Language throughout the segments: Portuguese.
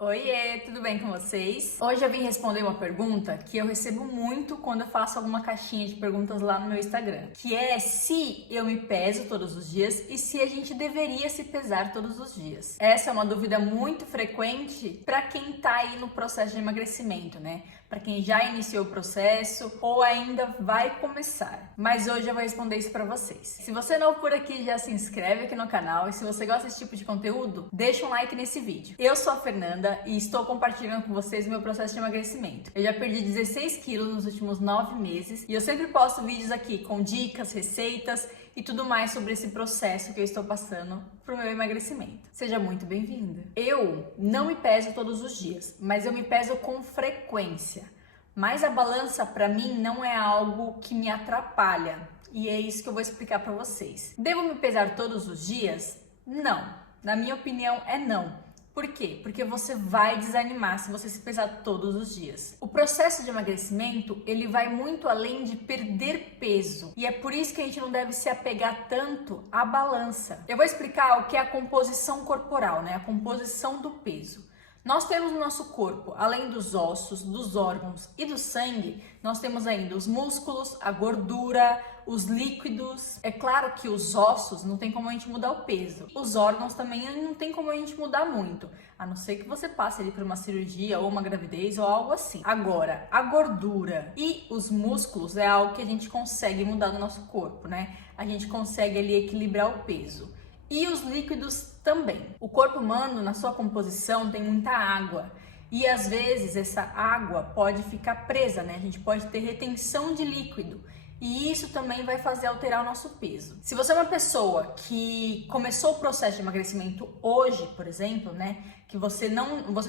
Oiê, tudo bem com vocês? Hoje eu vim responder uma pergunta que eu recebo muito quando eu faço alguma caixinha de perguntas lá no meu Instagram, que é se eu me peso todos os dias e se a gente deveria se pesar todos os dias. Essa é uma dúvida muito frequente para quem tá aí no processo de emagrecimento, né? Para quem já iniciou o processo ou ainda vai começar. Mas hoje eu vou responder isso para vocês. Se você é novo por aqui, já se inscreve aqui no canal e se você gosta desse tipo de conteúdo, deixa um like nesse vídeo. Eu sou a Fernanda e estou compartilhando com vocês o meu processo de emagrecimento. Eu já perdi 16 quilos nos últimos 9 meses e eu sempre posto vídeos aqui com dicas, receitas e tudo mais sobre esse processo que eu estou passando pro meu emagrecimento. Seja muito bem-vinda. Eu não me peso todos os dias, mas eu me peso com frequência. Mas a balança para mim não é algo que me atrapalha e é isso que eu vou explicar para vocês. Devo me pesar todos os dias? Não. Na minha opinião é não. Por quê? Porque você vai desanimar se você se pesar todos os dias. O processo de emagrecimento, ele vai muito além de perder peso. E é por isso que a gente não deve se apegar tanto à balança. Eu vou explicar o que é a composição corporal, né? A composição do peso. Nós temos no nosso corpo, além dos ossos, dos órgãos e do sangue, nós temos ainda os músculos, a gordura, os líquidos. É claro que os ossos não tem como a gente mudar o peso. Os órgãos também não tem como a gente mudar muito, a não ser que você passe ali por uma cirurgia ou uma gravidez ou algo assim. Agora, a gordura e os músculos é algo que a gente consegue mudar no nosso corpo, né? A gente consegue ali equilibrar o peso. E os líquidos também. O corpo humano, na sua composição, tem muita água. E às vezes essa água pode ficar presa, né? A gente pode ter retenção de líquido. E isso também vai fazer alterar o nosso peso. Se você é uma pessoa que começou o processo de emagrecimento hoje, por exemplo, né? Que você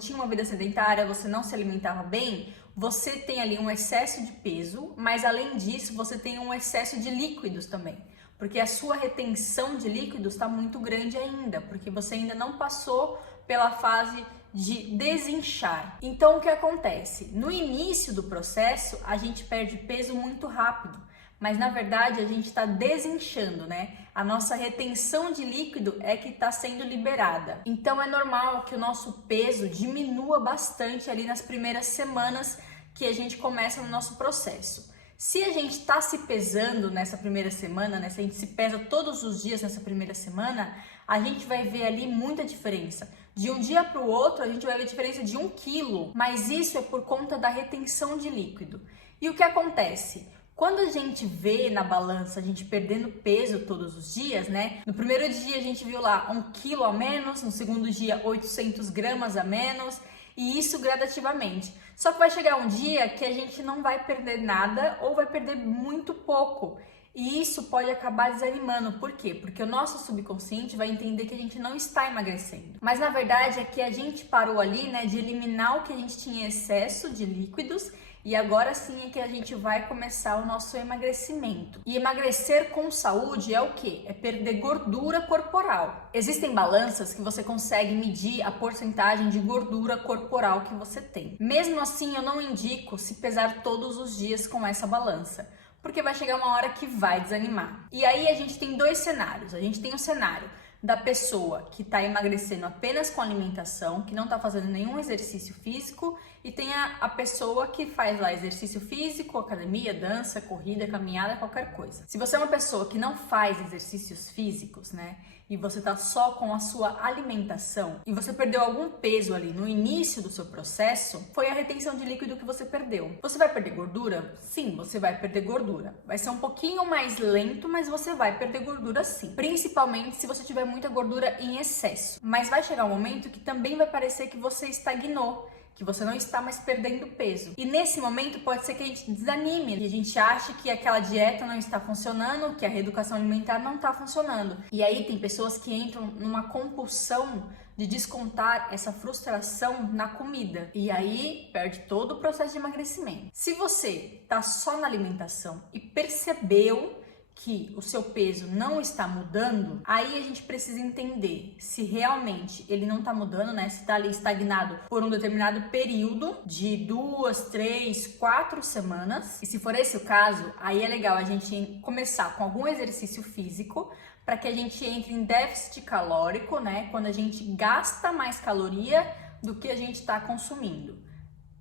tinha uma vida sedentária, você não se alimentava bem, você tem ali um excesso de peso, mas além disso, você tem um excesso de líquidos também. Porque a sua retenção de líquidos está muito grande ainda, porque você ainda não passou pela fase de desinchar. Então o que acontece? No início do processo, a gente perde peso muito rápido, mas na verdade a gente está desinchando, né? A nossa retenção de líquido é que está sendo liberada. Então é normal que o nosso peso diminua bastante ali nas primeiras semanas que a gente começa no nosso processo. Se a gente está se pesando nessa primeira semana, né? Se a gente se pesa todos os dias nessa primeira semana, a gente vai ver ali muita diferença. De um dia para o outro, a gente vai ver diferença de 1 quilo, mas isso é por conta da retenção de líquido. E o que acontece? Quando a gente vê na balança a gente perdendo peso todos os dias, né? No primeiro dia a gente viu lá 1 quilo a menos, no segundo dia 800 gramas a menos, e isso gradativamente. Só que vai chegar um dia que a gente não vai perder nada ou vai perder muito pouco. E isso pode acabar desanimando. Por quê? Porque o nosso subconsciente vai entender que a gente não está emagrecendo. Mas na verdade é que a gente parou ali, né, de eliminar o que a gente tinha excesso de líquidos. E agora sim é que a gente vai começar o nosso emagrecimento. E emagrecer com saúde é o quê? É perder gordura corporal. Existem balanças que você consegue medir a porcentagem de gordura corporal que você tem. Mesmo assim, eu não indico se pesar todos os dias com essa balança, porque vai chegar uma hora que vai desanimar. E aí a gente tem dois cenários. A gente tem o cenário da pessoa que está emagrecendo apenas com alimentação, que não está fazendo nenhum exercício físico, e tem a pessoa que faz lá exercício físico, academia, dança, corrida, caminhada, qualquer coisa. Se você é uma pessoa que não faz exercícios físicos, né, e você tá só com a sua alimentação, e você perdeu algum peso ali no início do seu processo, foi a retenção de líquido que você perdeu. Você vai perder gordura? Sim, você vai perder gordura. Vai ser um pouquinho mais lento, mas você vai perder gordura sim. Principalmente se você tiver muita gordura em excesso. Mas vai chegar um momento que também vai parecer que você estagnou, que você não está mais perdendo peso. E nesse momento pode ser que a gente desanime, que a gente ache que aquela dieta não está funcionando, que a reeducação alimentar não está funcionando. E aí tem pessoas que entram numa compulsão de descontar essa frustração na comida. E aí perde todo o processo de emagrecimento. Se você está só na alimentação e percebeu que o seu peso não está mudando, aí a gente precisa entender se realmente ele não está mudando, né? Se está ali estagnado por um determinado período de 2, 3, 4 semanas. E se for esse o caso, aí é legal a gente começar com algum exercício físico para que a gente entre em déficit calórico, né? Quando a gente gasta mais caloria do que a gente está consumindo.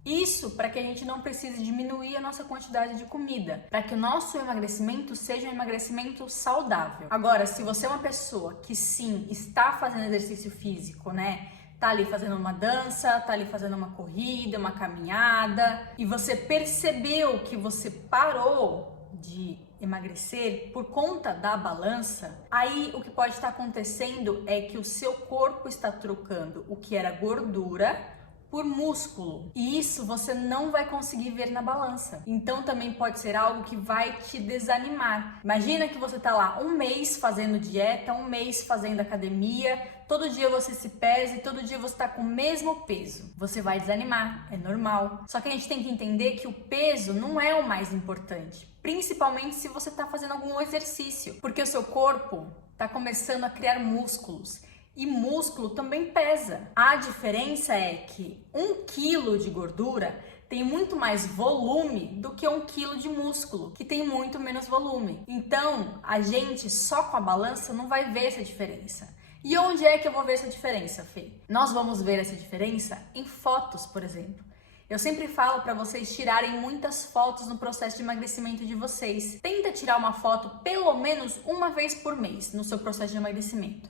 Isso para que a gente não precise diminuir a nossa quantidade de comida, para que o nosso emagrecimento seja um emagrecimento saudável. Agora, se você é uma pessoa que sim está fazendo exercício físico, né? Tá ali fazendo uma dança, tá ali fazendo uma corrida, uma caminhada, e você percebeu que você parou de emagrecer por conta da balança, aí o que pode estar acontecendo é que o seu corpo está trocando o que era gordura por músculo, e isso você não vai conseguir ver na balança. Então também pode ser algo que vai te desanimar. Imagina que você tá lá um mês fazendo dieta, um mês fazendo academia, todo dia você se pesa e todo dia você tá com o mesmo peso. Você vai desanimar, é normal. Só que a gente tem que entender que o peso não é o mais importante, principalmente se você tá fazendo algum exercício, porque o seu corpo tá começando a criar músculos. E músculo também pesa. A diferença é que 1 quilo de gordura tem muito mais volume do que 1 quilo de músculo, que tem muito menos volume. Então, a gente só com a balança não vai ver essa diferença. E onde é que eu vou ver essa diferença, Fê? Nós vamos ver essa diferença em fotos, por exemplo. Eu sempre falo para vocês tirarem muitas fotos no processo de emagrecimento de vocês. Tenta tirar uma foto pelo menos uma vez por mês no seu processo de emagrecimento,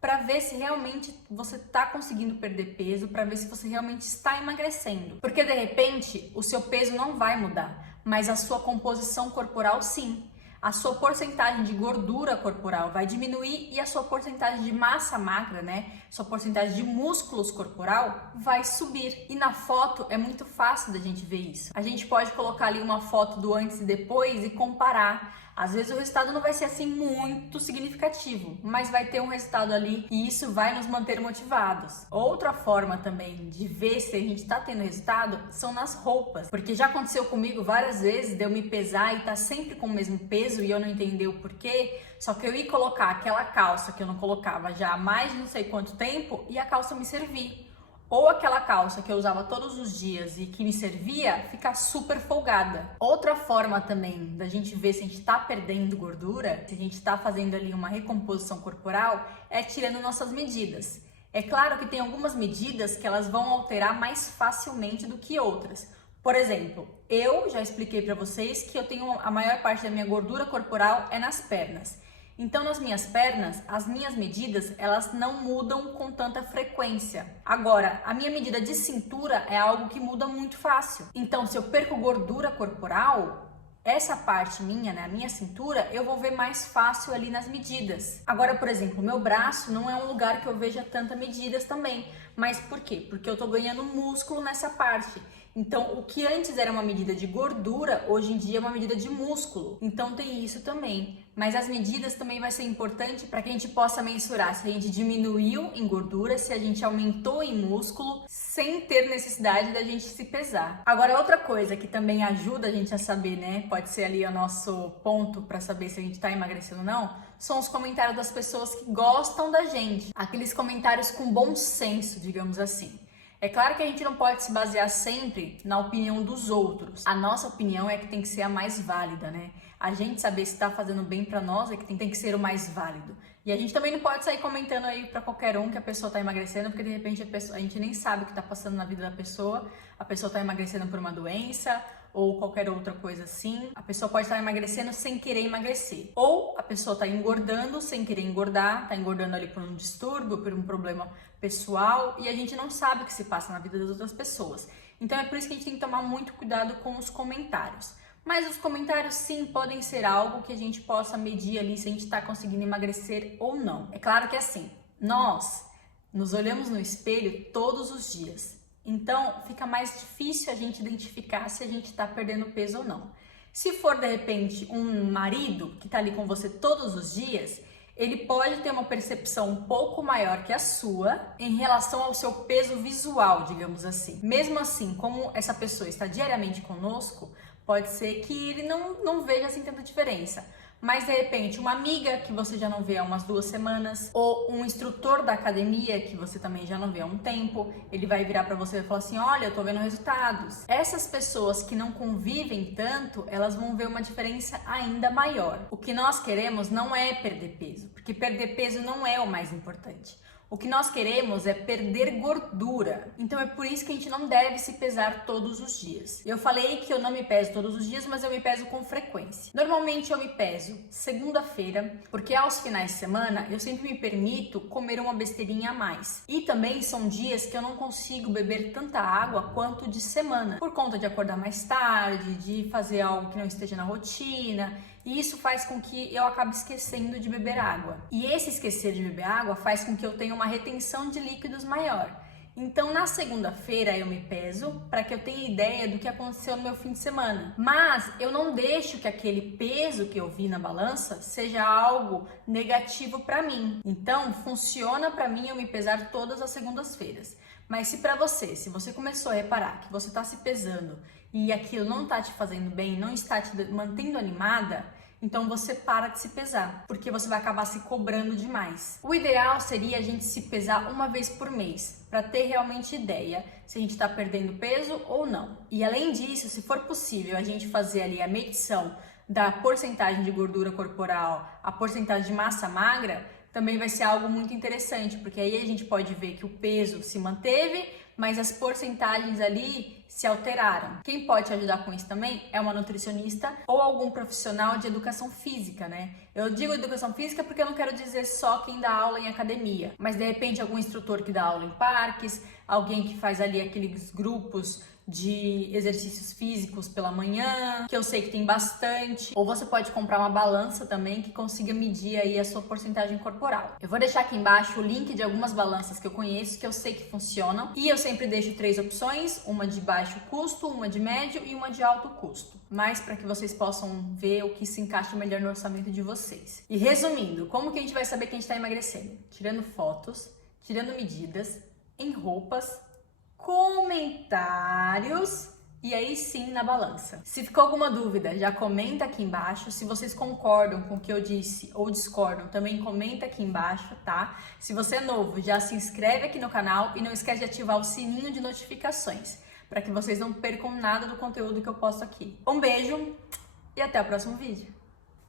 para ver se realmente você está conseguindo perder peso, para ver se você realmente está emagrecendo. Porque de repente o seu peso não vai mudar, mas a sua composição corporal sim. A sua porcentagem de gordura corporal vai diminuir e a sua porcentagem de massa magra, né? Sua porcentagem de músculos corporal vai subir. E na foto é muito fácil da gente ver isso. A gente pode colocar ali uma foto do antes e depois e comparar. Às vezes o resultado não vai ser assim muito significativo, mas vai ter um resultado ali e isso vai nos manter motivados. Outra forma também de ver se a gente tá tendo resultado são nas roupas, porque já aconteceu comigo várias vezes de eu me pesar e tá sempre com o mesmo peso e eu não entender o porquê, só que eu ia colocar aquela calça que eu não colocava já há mais de não sei quanto tempo e a calça me servia. Ou aquela calça que eu usava todos os dias e que me servia, ficar super folgada. Outra forma também da gente ver se a gente tá perdendo gordura, se a gente tá fazendo ali uma recomposição corporal, é tirando nossas medidas. É claro que tem algumas medidas que elas vão alterar mais facilmente do que outras. Por exemplo, eu já expliquei para vocês que eu tenho a maior parte da minha gordura corporal é nas pernas. Então, nas minhas pernas, as minhas medidas, elas não mudam com tanta frequência. Agora, a minha medida de cintura é algo que muda muito fácil. Então, se eu perco gordura corporal, essa parte minha, né, a minha cintura, eu vou ver mais fácil ali nas medidas. Agora, por exemplo, o meu braço não é um lugar que eu veja tanta medidas também. Mas por quê? Porque eu tô ganhando músculo nessa parte. Então, o que antes era uma medida de gordura, hoje em dia é uma medida de músculo. Então, tem isso também. Mas as medidas também vai ser importante para que a gente possa mensurar se a gente diminuiu em gordura, se a gente aumentou em músculo, sem ter necessidade da gente se pesar. Agora, outra coisa que também ajuda a gente a saber, né? Pode ser ali o nosso ponto para saber se a gente está emagrecendo ou não, são os comentários das pessoas que gostam da gente. Aqueles comentários com bom senso, digamos assim. É claro que a gente não pode se basear sempre na opinião dos outros. A nossa opinião é que tem que ser a mais válida, né? A gente saber se está fazendo bem para nós é que tem que ser o mais válido. E a gente também não pode sair comentando aí para qualquer um que a pessoa está emagrecendo, porque de repente a gente nem sabe o que está passando na vida da pessoa. A pessoa está emagrecendo por uma doença ou qualquer outra coisa assim. A pessoa pode estar emagrecendo sem querer emagrecer. Ou a pessoa está engordando sem querer engordar, está engordando ali por um distúrbio, por um problema pessoal, e a gente não sabe o que se passa na vida das outras pessoas. Então é por isso que a gente tem que tomar muito cuidado com os comentários. Mas os comentários sim podem ser algo que a gente possa medir ali se a gente está conseguindo emagrecer ou não. É claro que assim, nós nos olhamos no espelho todos os dias. Então fica mais difícil a gente identificar se a gente está perdendo peso ou não. Se for de repente um marido que está ali com você todos os dias, ele pode ter uma percepção um pouco maior que a sua em relação ao seu peso visual, digamos assim. Mesmo assim, como essa pessoa está diariamente conosco, pode ser que ele não veja assim tanta diferença. Mas de repente, uma amiga que você já não vê há umas 2 semanas, ou um instrutor da academia que você também já não vê há um tempo, ele vai virar para você e falar assim: olha, eu tô vendo resultados. Essas pessoas que não convivem tanto, elas vão ver uma diferença ainda maior. O que nós queremos não é perder peso, porque perder peso não é o mais importante. O que nós queremos é perder gordura. Então é por isso que a gente não deve se pesar todos os dias. Eu falei que eu não me peso todos os dias, mas eu me peso com frequência. Normalmente eu me peso segunda-feira, porque aos finais de semana eu sempre me permito comer uma besteirinha a mais. E também são dias que eu não consigo beber tanta água quanto de semana, por conta de acordar mais tarde, de fazer algo que não esteja na rotina. E isso faz com que eu acabe esquecendo de beber água. E esse esquecer de beber água faz com que eu tenha uma retenção de líquidos maior. Então, na segunda-feira eu me peso para que eu tenha ideia do que aconteceu no meu fim de semana. Mas eu não deixo que aquele peso que eu vi na balança seja algo negativo para mim. Então, funciona para mim eu me pesar todas as segundas-feiras. Mas se você começou a reparar que você está se pesando e aquilo não está te fazendo bem, não está te mantendo animada, então você para de se pesar, porque você vai acabar se cobrando demais. O ideal seria a gente se pesar uma vez por mês, para ter realmente ideia se a gente está perdendo peso ou não. E além disso, se for possível a gente fazer ali a medição da porcentagem de gordura corporal, a porcentagem de massa magra, também vai ser algo muito interessante, porque aí a gente pode ver que o peso se manteve, mas as porcentagens ali se alteraram. Quem pode te ajudar com isso também é uma nutricionista ou algum profissional de educação física, né? Eu digo educação física porque eu não quero dizer só quem dá aula em academia, mas de repente algum instrutor que dá aula em parques, alguém que faz ali aqueles grupos de exercícios físicos pela manhã, que eu sei que tem bastante, ou você pode comprar uma balança também que consiga medir aí a sua porcentagem corporal. Eu vou deixar aqui embaixo o link de algumas balanças que eu conheço, que eu sei que funcionam, e eu sempre deixo 3 opções, uma de baixo custo, uma de médio e uma de alto custo, mas para que vocês possam ver o que se encaixa melhor no orçamento de vocês. E resumindo, como que a gente vai saber que a gente está emagrecendo? Tirando fotos, tirando medidas, em roupas, comentários e aí sim na balança. Se ficou alguma dúvida, já comenta aqui embaixo. Se vocês concordam com o que eu disse ou discordam, também comenta aqui embaixo, tá? Se você é novo, já se inscreve aqui no canal e não esquece de ativar o sininho de notificações para que vocês não percam nada do conteúdo que eu posto aqui. Um beijo e até o próximo vídeo.